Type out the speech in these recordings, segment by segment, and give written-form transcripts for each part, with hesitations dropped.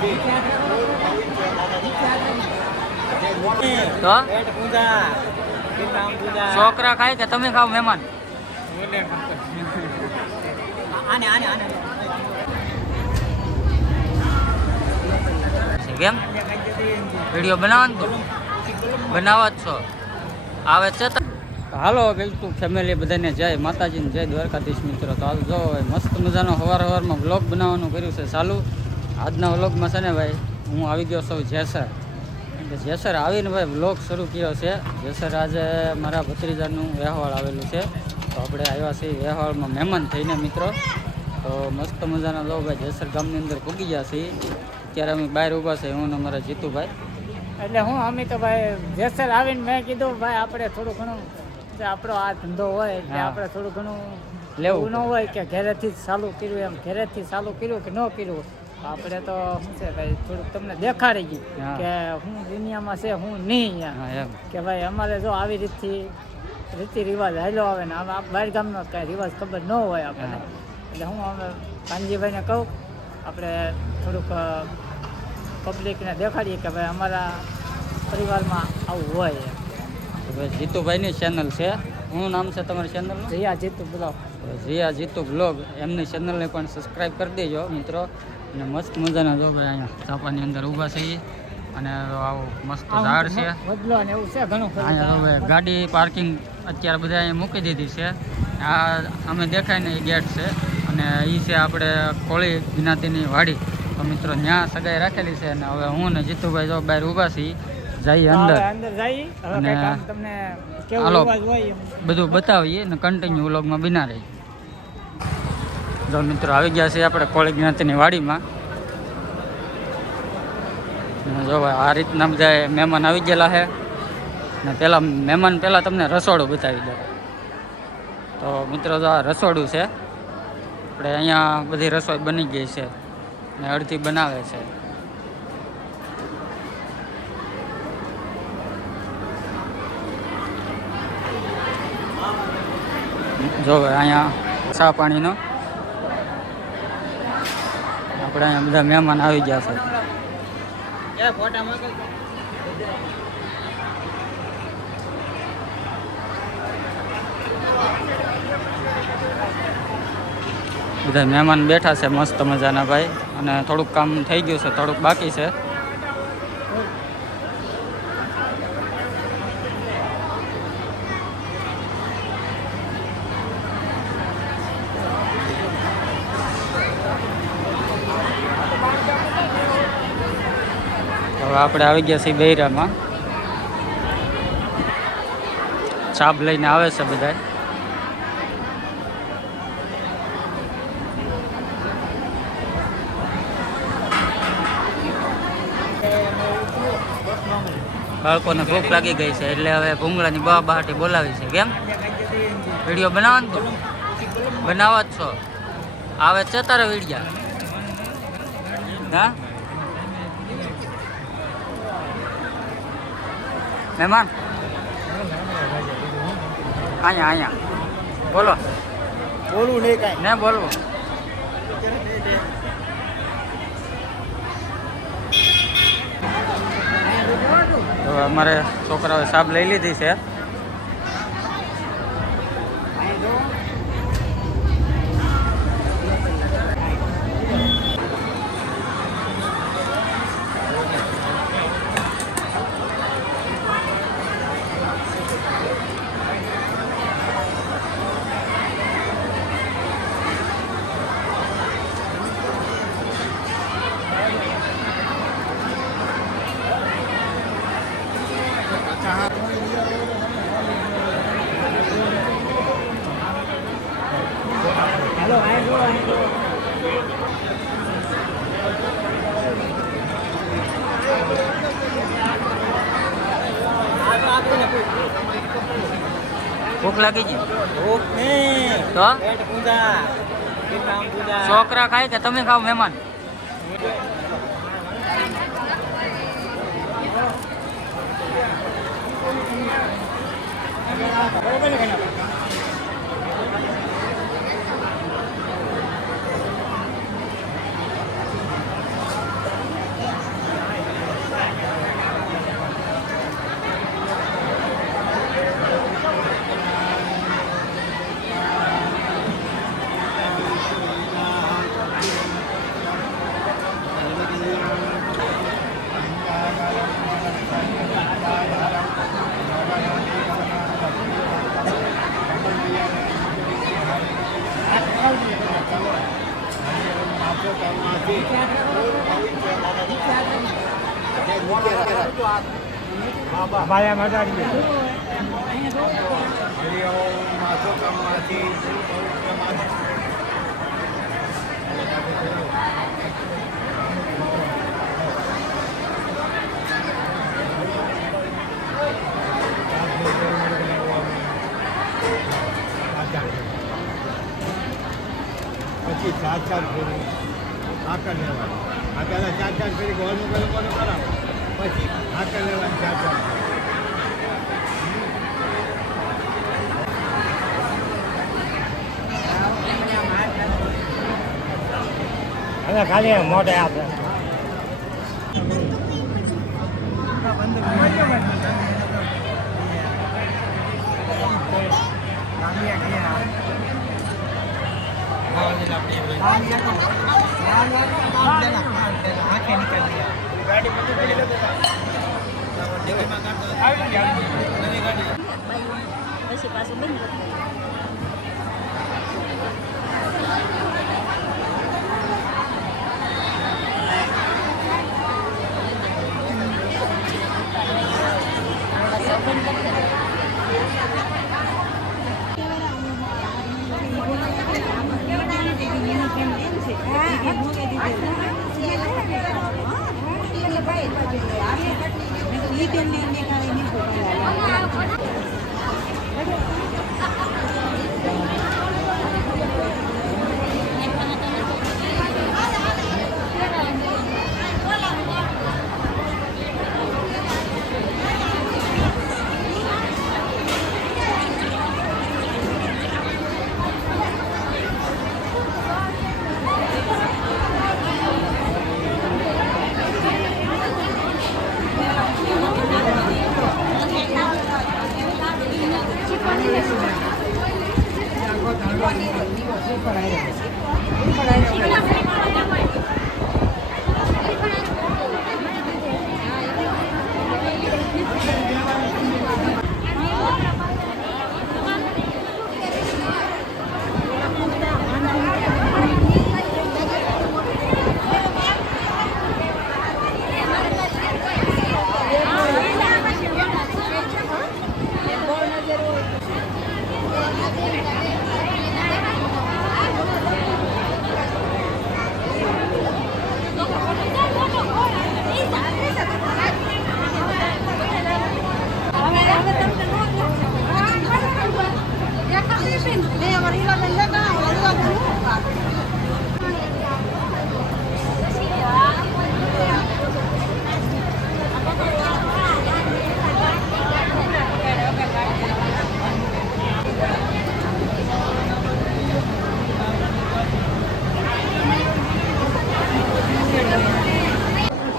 તો છોકરા ખાય કે તમે ખાવ મહેમાન? કેમ વિડીયો બનાવવાનું બનાવવા જ છો? આવે છે હાલો બિલકુલ ફેમિલી બધાને જય માતાજીને જય દ્વારકાધીશ મિત્રો. તો હાલ જો મસ્ત મજાનો સવારમાં વ્લોગ બનાવવાનું કર્યું છે ચાલુ. આજના વ્લોગમાં છે ને ભાઈ હું આવી ગયો છું જેસર. જેસર આવીને ભાઈ વ્લોગ શરૂ કર્યો છે. જેસર આજે મારા ભત્રીજાનું વેહવાળ આવેલું છે, તો આપણે આવ્યા છીએ વેહવાળમાં મહેમાન થઈને મિત્રો. તો મસ્ત મજાના જો ભાઈ જેસર ગામની અંદર પૂગી ગયા છીએ. અત્યારે અમે બહાર ઊભા છે, હું ને મારા જીતુભાઈ. એટલે હું અમે તો ભાઈ જેસર આવીને મેં કીધું ભાઈ આપણે થોડું ઘણું જે આપણો આ ધંધો હોય એટલે આપણે થોડું ઘણું લેવું ન હોય કે ઘરેથી જ ચાલુ કર્યું, એમ ઘરેથી ચાલુ કર્યું કે ન કર્યું. આપણે તો શું છે ભાઈ થોડુંક તમને દેખાડી ગયું કે હું દુનિયામાં છે હું નહીં એમ કે ભાઈ અમારે જો આવી રીતિ રિવાજ હાલ્યો આવે ને આમ બહાર ગામનો કાંઈ રિવાજ ખબર ન હોય આપણને. એટલે હું અમે કાનજીભાઈને કહું આપણે થોડુંક પબ્લિકને દેખાડીએ કે ભાઈ અમારા પરિવારમાં આવું હોય એમ. ભાઈ જીતુભાઈની ચેનલ છે, શું નામ છે તમારી ચેનલનું? જીયા જીતુ બ્લોગ. જીયા જીતુ બ્લોગ, એમની ચેનલને પણ સબસ્ક્રાઈબ કરી દેજો મિત્રો. અને મસ્ત મજાના જો ભાઈ અહીંયા ચાપાની અંદર ઊભા છીએ અને આવું મસ્ત ઝાડ છે વડલો ને એવું છે ઘણું. અહીંયા હવે ગાડી પાર્કિંગ અત્યારે બધા અહીંયા મૂકી દીધી છે. આ અમે દેખાય ને એ ગેટ છે અને એ છે આપણે કોળી જ્ઞાતિની વાડી. તો મિત્રો ત્યાં સગાઈ રાખેલી છે અને હવે હું ને જીતુભાઈ જો બહાર ઊભા છીએ, જઈએ અંદર અને હાલો બધું બતાવીએ ને કન્ટિન્યુ વ્લોગમાં બિના રહી. જો મિત્રો આવી ગયા છે આપણે કોળી જ્ઞાતિની વાડીમાં. જો ભાઈ આ રીતના બધા મહેમાન આવી ગયેલા છે ને પહેલાં તમને રસોડું બતાવી દો. તો મિત્રો જો આ રસોડું છે, આપણે અહીંયા બધી રસોઈ બની ગઈ છે ને અડધી બનાવે છે. જો ભાઈ અહીંયા ચા પાણીનો આપણે અહીંયા બધા મહેમાન આવી ગયા છે. બધા મહેમાન બેઠા છે મસ્ત મજાના ભાઈ, અને થોડુંક કામ થઈ ગયું છે, થોડુંક બાકી છે. હવે આપણે આવી ગયા છીએ બૈરામાં. છાપ લઈને આવે છે બધા. બાળકોને ભૂખ લાગી ગઈ છે એટલે હવે ભૂંગળાની બહાટી બોલાવી છે. કેમ વિડીયો બનાવવાનું? તો બનાવવા જ છો? આવે છે તારે વિડીયા? હા મહેમાન અહીંયા બોલો. બોલવું નહીં કાંઈ ને બોલવું. તો અમારે છોકરાઓએ સાબ લઈ લીધી છે. ભૂખ લાગી ગઈ તો છોકરા ખાય કે તમે ખાવ મહેમાન? પછી 4 ફેરી આકર લેવાની. આ પહેલાં 4 ફેરી ગોળનું પેલું કરાવો, પછી આકર લેવાની 4 ફેરી. હવે ખાલી મોઢે આપે. પછી પાછું બંધ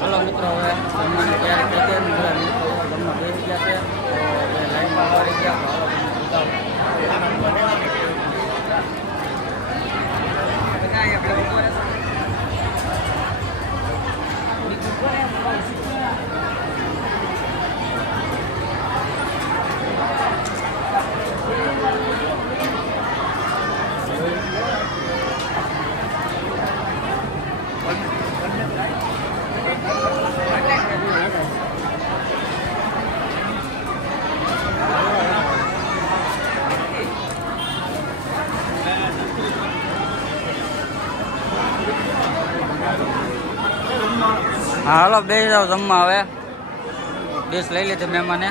હાલો મિત્રો, હવે જમવાની તૈયારી થઈ ગઈ. બધા મિત્રો જમવા બેસી ગયા છે, તો હવે લાઈનમાં વાળી ગયા. હાલો હાલો બેસી જાઓ જમવા. હવે ડીશ લઈ લીધી મહેમાને.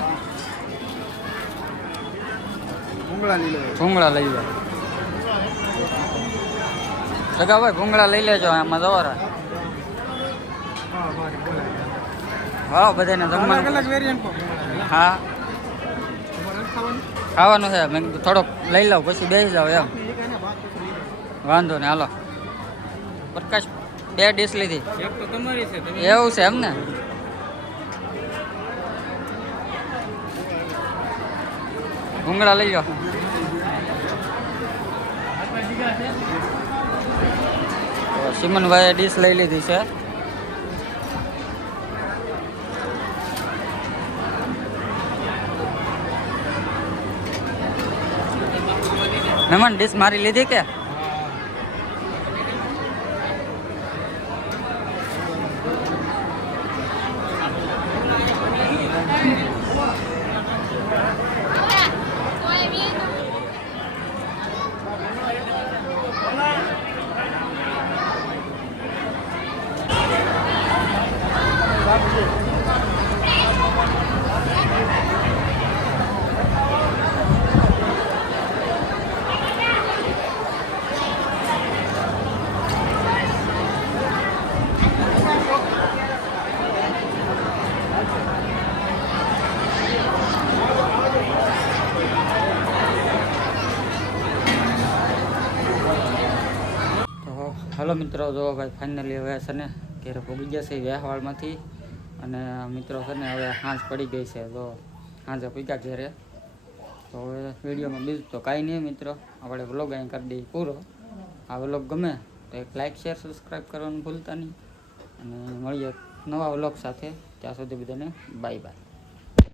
ભૂંગળા લઈ લો સગા ભાઈ, ભૂંગળા લઈ લેજો. એમાં જવારા હા બધાને જમવાનું. હા ખાવાનું છે. મેં કીધું થોડોક લઈ લઉં પછી બેસી જાઓ એમ. વાંધો ને હાલો. પ્રકાશ 2 ડીશ લીધી. એવું છે એમ ને? ભૂંગળા લઈ લો. સિમનભાઈએ ડીશ લઈ લીધી છે. મહેમાન ડીશ મારી લીધી કે હાલો મિત્રો, જો ભાઈ ફાઇનલી હવે છે ને ઘેરે પહોંચી ગયા છે વેહવાળમાંથી. અને મિત્રો છે ને હવે સાંજ પડી ગઈ છે, તો સાંજે પીગા ઘેરે. તો હવે વિડીયોમાં બીજું તો કાંઈ નહીં મિત્રો, આપણે વ્લોગ અહીં કરી દઈએ પૂરો. આ વ્લોગ ગમે તો એક લાઇક શેર સબસ્ક્રાઈબ કરવાનું ભૂલતા નહીં. અને મળીએ નવા વ્લોગ સાથે. ત્યાં સુધી બધાને બાય બાય.